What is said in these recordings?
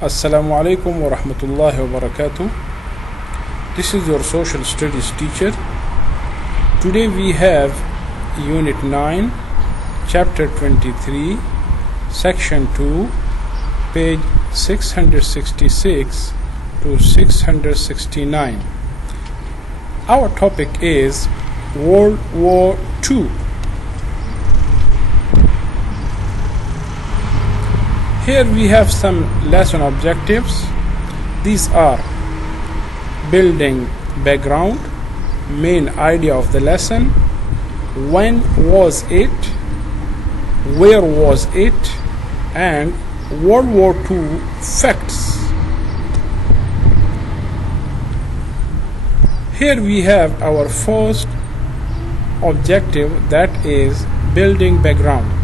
Assalamu alaikum wa rahmatullahi wa barakatuh. This is your social studies teacher. Today we have Unit 9, Chapter 23, Section 2, page 666 to 669. Our topic is World War II. Here we have some lesson objectives. These are building background, main idea of the lesson, when was it, where was it, and World War II facts. Here we have our first objective, that is building background.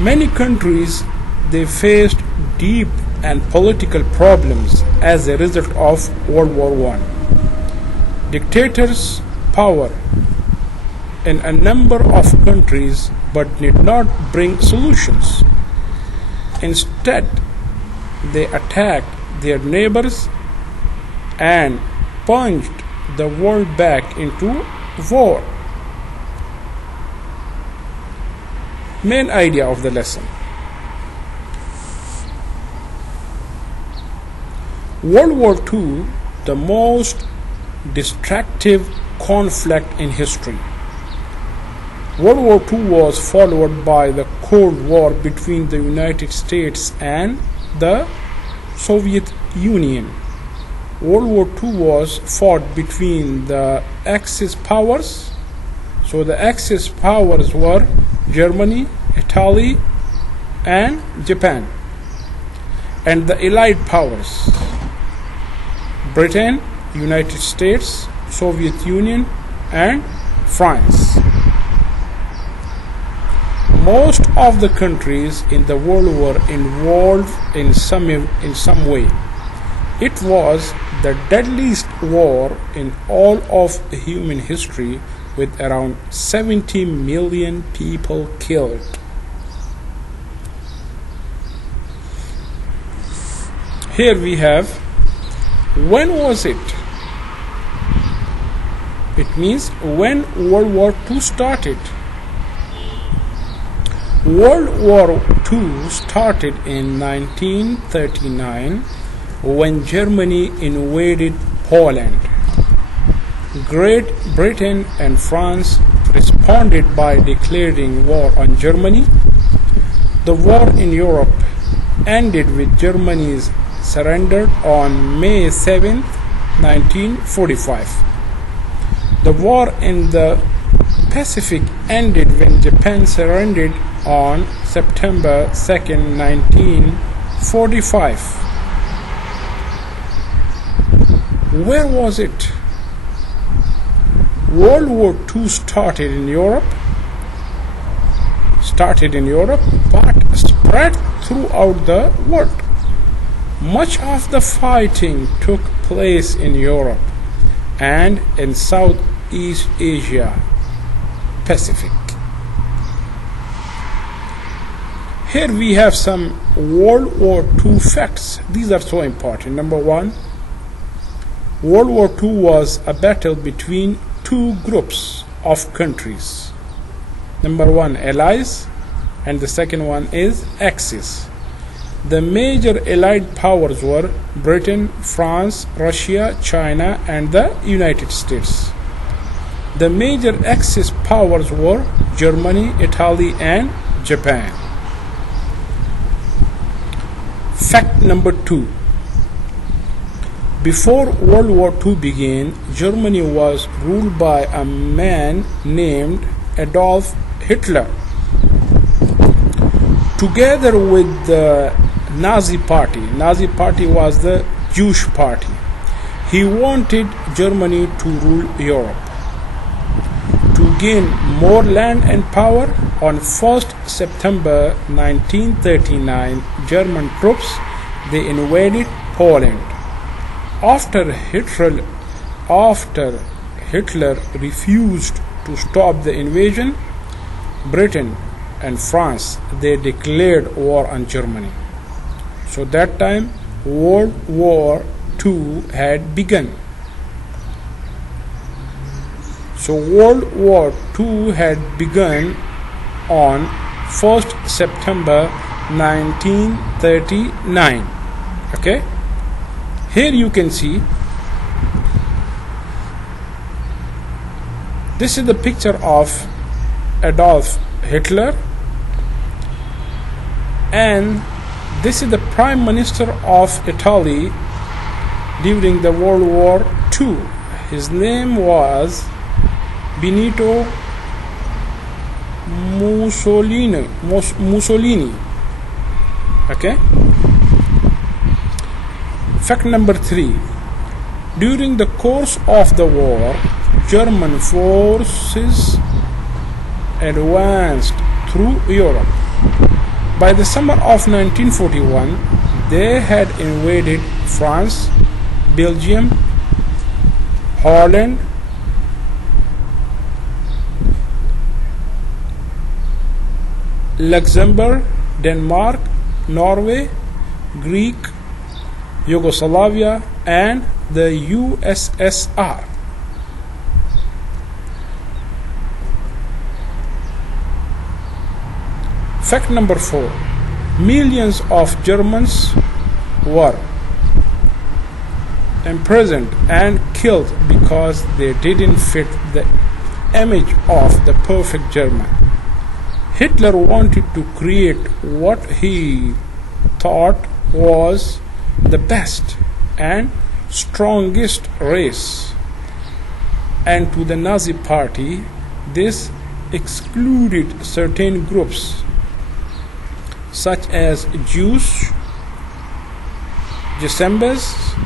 Many countries, they faced deep and political problems as a result of World War I. Dictators' power in a number of countries but did not bring solutions. Instead, they attacked their neighbors and plunged the world back into war. Main idea of the lesson. World War II, the most destructive conflict in history. World War II was followed by the Cold War between the United States and the Soviet Union. World War II was fought between the Axis powers. So the Axis powers were Germany, Italy, and Japan, and the Allied powers, Britain, United States, Soviet Union, and France. Most of the countries in the world were involved in some way. It was the deadliest war in all of human history, with around 70 million people killed. Here we have, when was it? It means when World War II started. World War II started in 1939 when Germany invaded Poland. Great Britain and France responded by declaring war on Germany. The war in Europe ended with Germany's surrender on May 7, 1945. The war in the Pacific ended when Japan surrendered on September 2, 1945. Where was it? World War II started in Europe, but spread throughout the world. Much of the fighting took place in Europe and in Southeast Asia Pacific. Here we have some World War II facts. These are so important. Number one, World War II was a battle between two groups of countries. Number one, Allies, and the second one is Axis. The major Allied powers were Britain, France, Russia, China, and the United States. The major Axis powers were Germany, Italy, and Japan. Fact number two. Before World War II began, Germany was ruled by a man named Adolf Hitler. Together with the Nazi Party was the Jewish party. He wanted Germany to rule Europe. To gain more land and power, on 1st September 1939, German troops, they invaded Poland. After Hitler refused to stop the invasion, Britain and France, they declared war on Germany. So that time World War II had begun. So World War II had begun on 1st September 1939. Okay, here you can see this is the picture of Adolf Hitler, and this is the Prime Minister of Italy during the World War II. His name was Benito Mussolini. Okay. Fact number 3. During the course of the war, German forces advanced through Europe. By the summer of 1941, they had invaded France, Belgium, Holland, Luxembourg, Denmark, Norway, Greek, Yugoslavia, and the USSR. Fact number 4. Millions of Germans were imprisoned and killed because they didn't fit the image of the perfect German. Hitler wanted to create what he thought was the best and strongest race, and to the Nazi party this excluded certain groups such as Jews, Decembrists,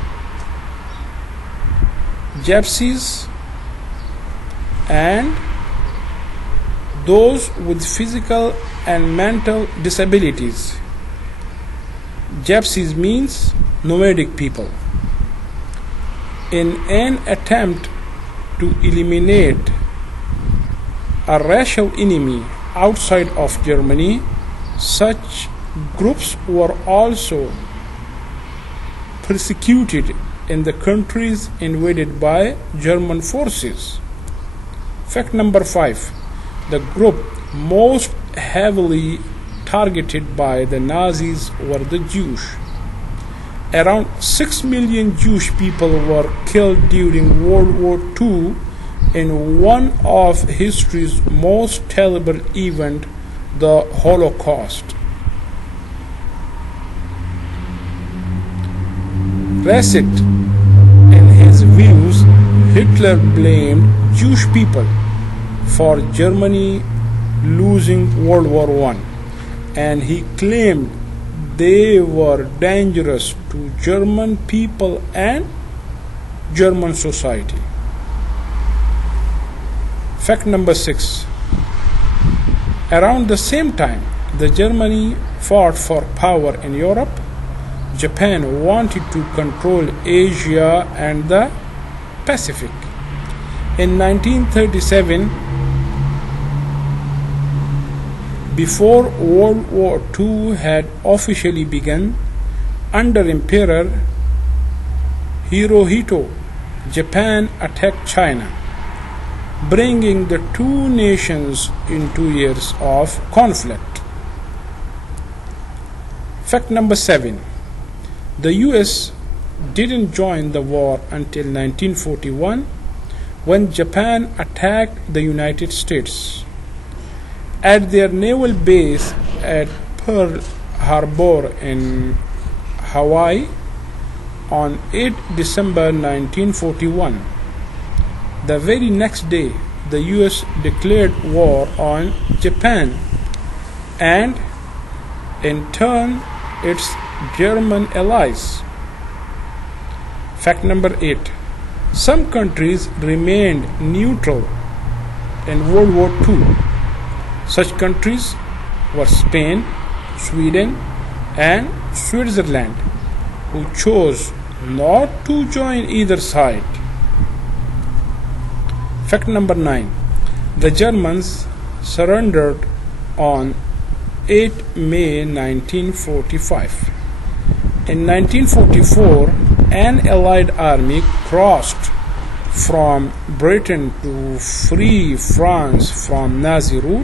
Gypsies, and those with physical and mental disabilities. Gypsies means nomadic people. In an attempt to eliminate a racial enemy outside of Germany, such groups were also persecuted in the countries invaded by German forces. Fact number 5. The group most heavily targeted by the Nazis were the Jews. Around 6 million Jewish people were killed during World War II in one of history's most terrible events, the Holocaust. Racist in his views, Hitler blamed Jewish people for Germany losing World War I, and he claimed they were dangerous to German people and German society. Fact number 6. Around the same time the Germany fought for power in Europe, Japan wanted to control Asia and the Pacific. In 1937, before World War II had officially begun, under Emperor Hirohito, Japan attacked China, bringing the two nations into years of conflict. Fact number 7. The US didn't join the war until 1941, when Japan attacked the United States. At their naval base at Pearl Harbor in Hawaii on 8 December 1941. The very next day, the US declared war on Japan and, in turn, its German allies. Fact number 8. Some countries remained neutral in World War II. Such countries were Spain, Sweden, and Switzerland, who chose not to join either side. Fact number 9. The Germans surrendered on 8 May 1945. In 1944, an Allied army crossed from Britain to free France from Nazi rule.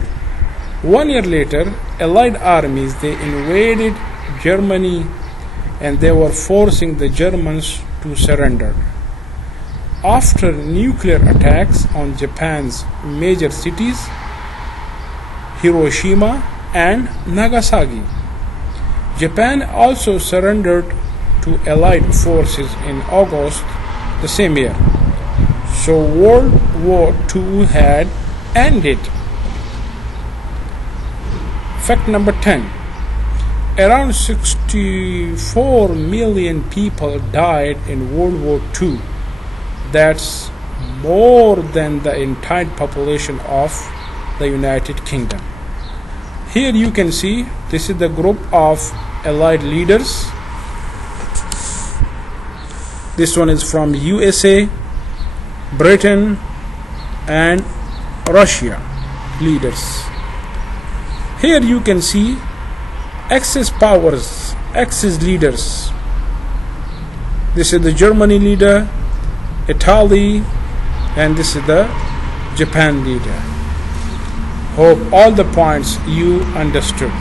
1 year later, Allied armies they invaded Germany and they were forcing the Germans to surrender. After nuclear attacks on Japan's major cities, Hiroshima and Nagasaki, Japan also surrendered to Allied forces in August the same year. So World War II had ended. Fact number 10. Around 64 million people died in World War II. That's more than the entire population of the United Kingdom. Here you can see this is the group of Allied leaders. This one is from USA, Britain, and Russia leaders. Here you can see Axis powers, Axis leaders. This is the Germany leader, Italy, and this is the Japan leader. Hope all the points you understood.